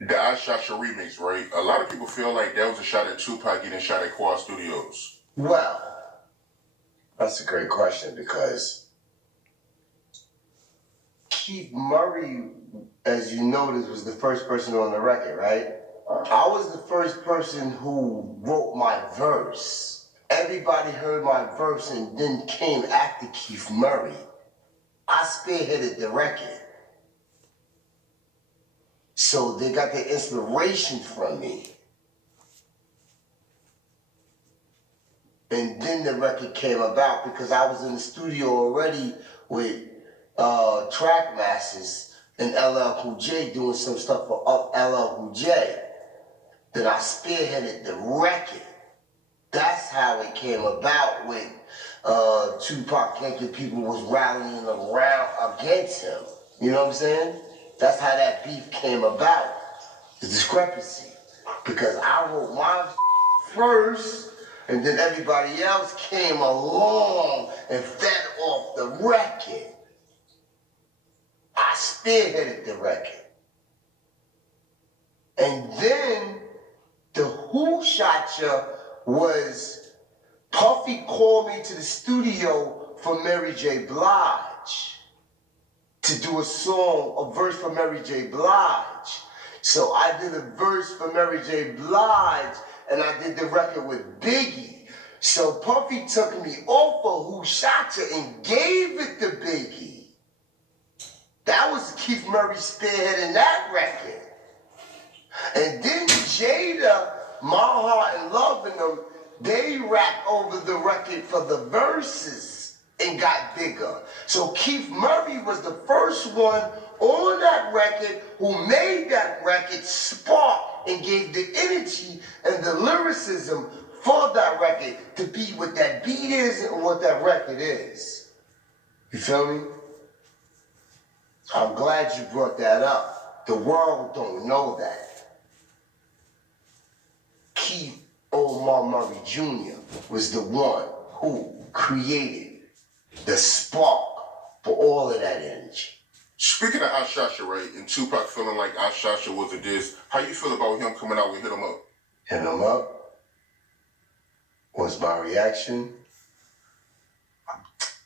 The I Shot Your remix, right? A lot of people feel like that was a shot at Tupac getting shot at Quad Studios. Well, that's a great question because Keith Murray, as you noticed, was the first person on the record, right? I was the first person who wrote my verse. Everybody heard my verse and then came after Keith Murray. I spearheaded the record. So they got their inspiration from me. And then the record came about because I was in the studio already with track masters and LL Cool J doing some stuff for LL Cool J. Then I spearheaded the record. That's how it came about when Tupac thinking people was rallying around against him. You know what I'm saying? That's how that beef came about. The discrepancy. Because I wrote my first, and then everybody else came along and fed off the record. I spearheaded the record. And then the Who Shot Ya was Puffy called me to the studio for Mary J. Blige to do a verse for Mary J. Blige. So I did a verse for Mary J. Blige and I did the record with Biggie. So Puffy took me off of Who Shot Ya and gave it to Biggie. That was Keith Murray spearheading that record. And then Jada, My Heart and Love and them, they rapped over the record for the verses and got bigger. So Keith Murray was the first one on that record who made that record spark and gave the energy and the lyricism for that record to be what that beat is and what that record is. You feel me? I'm glad you brought that up. The world don't know that. Keith Omar Murray Jr. was the one who created the spark for all of that energy. Speaking of I Shot Ya, right, and Tupac feeling like I Shot Ya was a diss, how you feel about him coming out with Hit 'Em Up? Hit 'em up was my reaction.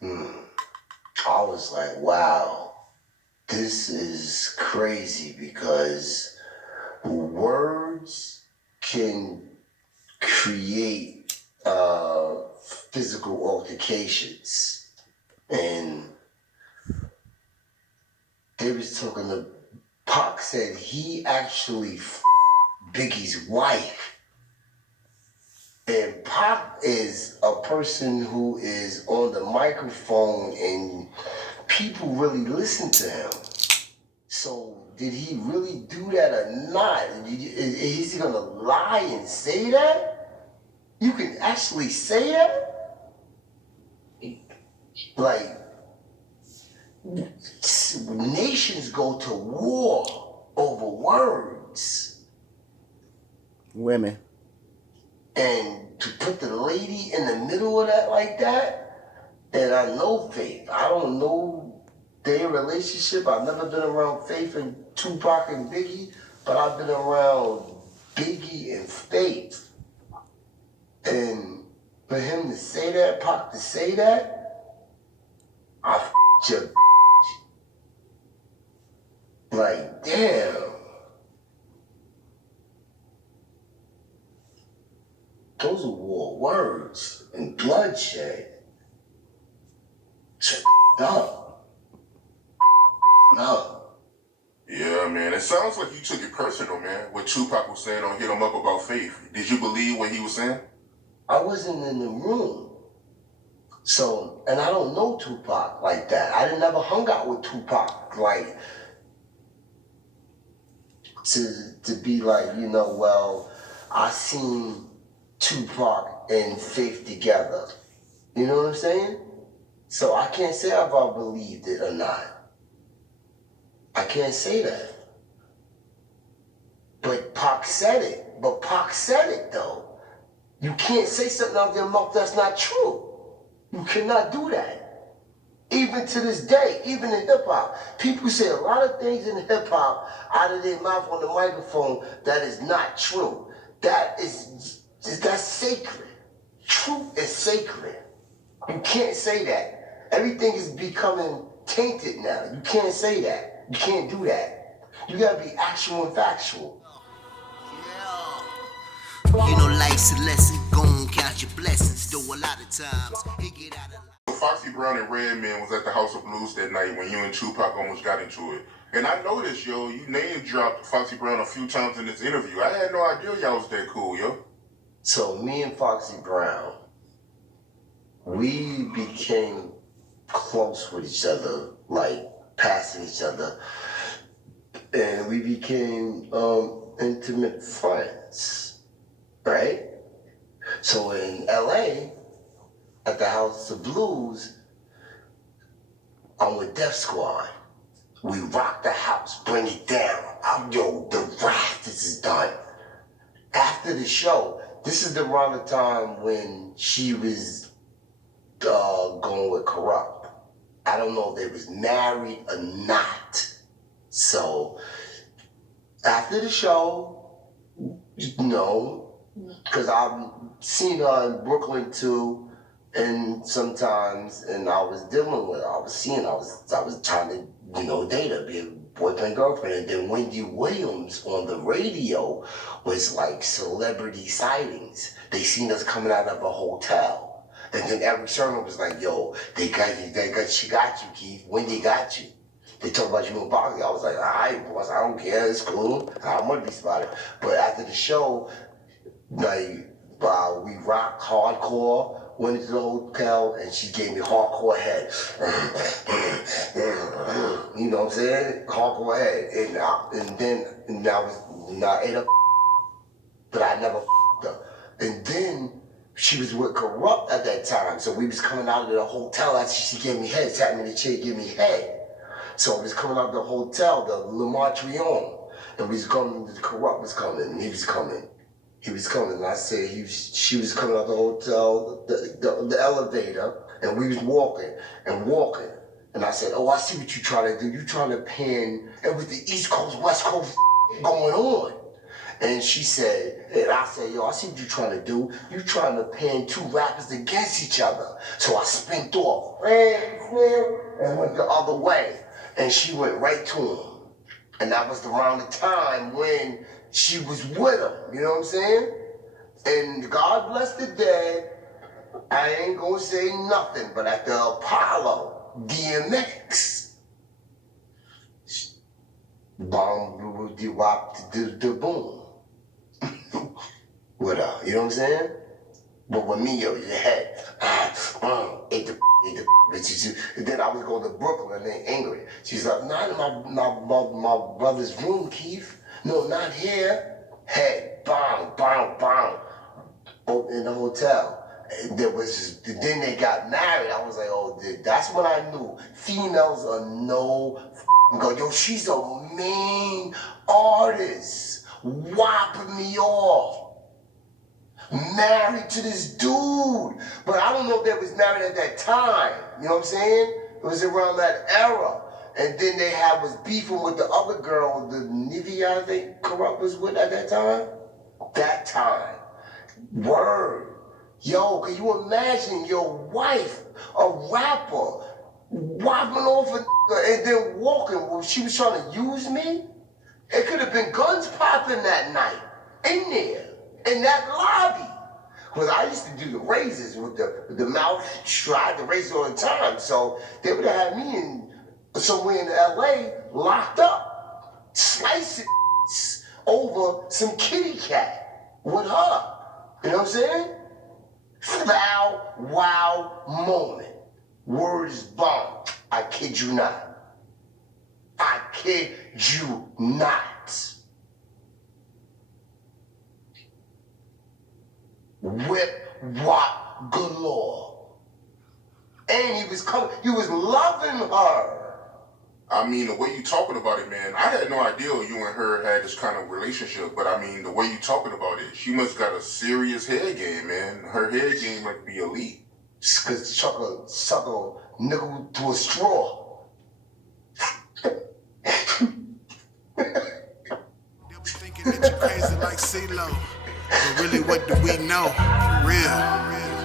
I was like, wow, this is crazy because words can create physical altercations. And they was talking to Pac said he actually Biggie's wife. And Pac is a person who is on the microphone and people really listen to him. So did he really do that or not? Is he gonna lie and say that? You can actually say that? Like, nations go to war over words. Women. And to put the lady in the middle of that like that, and I know Faith. I don't know their relationship. I've never been around Faith and Tupac and Biggie, but I've been around Biggie and Faith. And for him to say that, Pac to say that, I f***ed your like, damn. Those are war words and bloodshed. It's f***ed up. No. Yeah, man, it sounds like you took it personal, man, what Tupac was saying on Hit 'Em Up about Faith. Did you believe what he was saying? I wasn't in the room. So, and I don't know Tupac like that. I never hung out with Tupac like to be like, you know, well, I seen Tupac and Faith together. You know what I'm saying? So I can't say if I believed it or not. I can't say that. But Pac said it. But Pac said it though. You can't say something out of your mouth that's not true. You cannot do that. Even to this day, even in hip hop, people say a lot of things in hip hop out of their mouth on the microphone that is not true. That's sacred. Truth is sacred. You can't say that. Everything is becoming tainted now. You can't say that. You can't do that. You gotta be actual and factual. You know, life's a lesson. Go and count your blessings. Though a lot of times it get out of. Foxy Brown and Redman was at the House of Blues that night when you and Tupac almost got into it. And I noticed, yo, you name dropped Foxy Brown a few times in this interview. I had no idea y'all was that cool, yo. So me and Foxy Brown, we became close with each other, like passing each other, and we became intimate friends, right? So in LA, at the House of Blues, I'm with Def Squad. We rock the house, bring it down. Yo, the rafters is done. After the show, this is around the time when she was going with Kurupt. I don't know if they was married or not. So after the show, you know, because I've seen her in Brooklyn too, and sometimes, and I was dealing with her. I was trying to, you know, date her, be a boyfriend, girlfriend. And then Wendy Williams on the radio was like celebrity sightings. They seen us coming out of a hotel. And then Eric Sherman was like, yo, she got you, Keith. Wendy got you. They talk about you and Bobby. I was like, all right, boss, I don't care, it's cool. I want to be spotted. But after the show, like, we rocked hardcore, went into the hotel, and she gave me hardcore head. You know what I'm saying? Hardcore head. And I ate up, but I never her. And then she was with Kurupt at that time, so we was coming out of the hotel after she gave me head, sat me in the chair, give me head. So I was coming out of the hotel, the Le Martrion, and we was coming, the Kurupt was coming, and he was coming. He was coming, and I said she was coming out the hotel, the elevator, and we was walking. And I said, oh, I see what you trying to do. You trying to pan, and with the East Coast, West Coast going on. And she said, and I said, yo, I see what you trying to do. You trying to pin two rappers against each other. So I spent off, and went the other way. And she went right to him. And that was around the time when she was with him, you know what I'm saying? And God bless the dead, I ain't gonna say nothing, but at the Apollo, DMX, bomb, the boom. What up, you know what I'm saying? But with me, yo, your head, ate the, and then I was going to Brooklyn and Ingrid. She's like, not in my brother's room, Keith. No, not here. Head, bang, bang, bang. In the hotel. Then they got married. I was like, oh, that's when I knew females are no go. Yo, she's a mean artist. Whopping me off. Married to this dude. But I don't know if they was married at that time. You know what I'm saying? It was around that era. And then they was beefing with the other girl, the Nivea, I think Kurupt was with at that time. That time. Word. Yo, can you imagine your wife, a rapper, whopping off a and then walking? Well, she was trying to use me? It could have been guns popping that night. In there. In that lobby. Because I used to do the raises with the mouth, tried the raises all the time. So they would have had me in somewhere in LA locked up, slicing over some kitty cat with her. You know what I'm saying? Foul, wow moment. Word is bomb. I kid you not. I kid you not. Whip, wop, galore. And he was loving her. I mean, the way you talking about it, man, I had no idea you and her had this kind of relationship, but I mean, the way you talking about it, she must got a serious head game, man. Her head game must be elite. Because sucker nickel to a straw. They'll be thinking that you're crazy like CeeLo, but really what do we know? For real.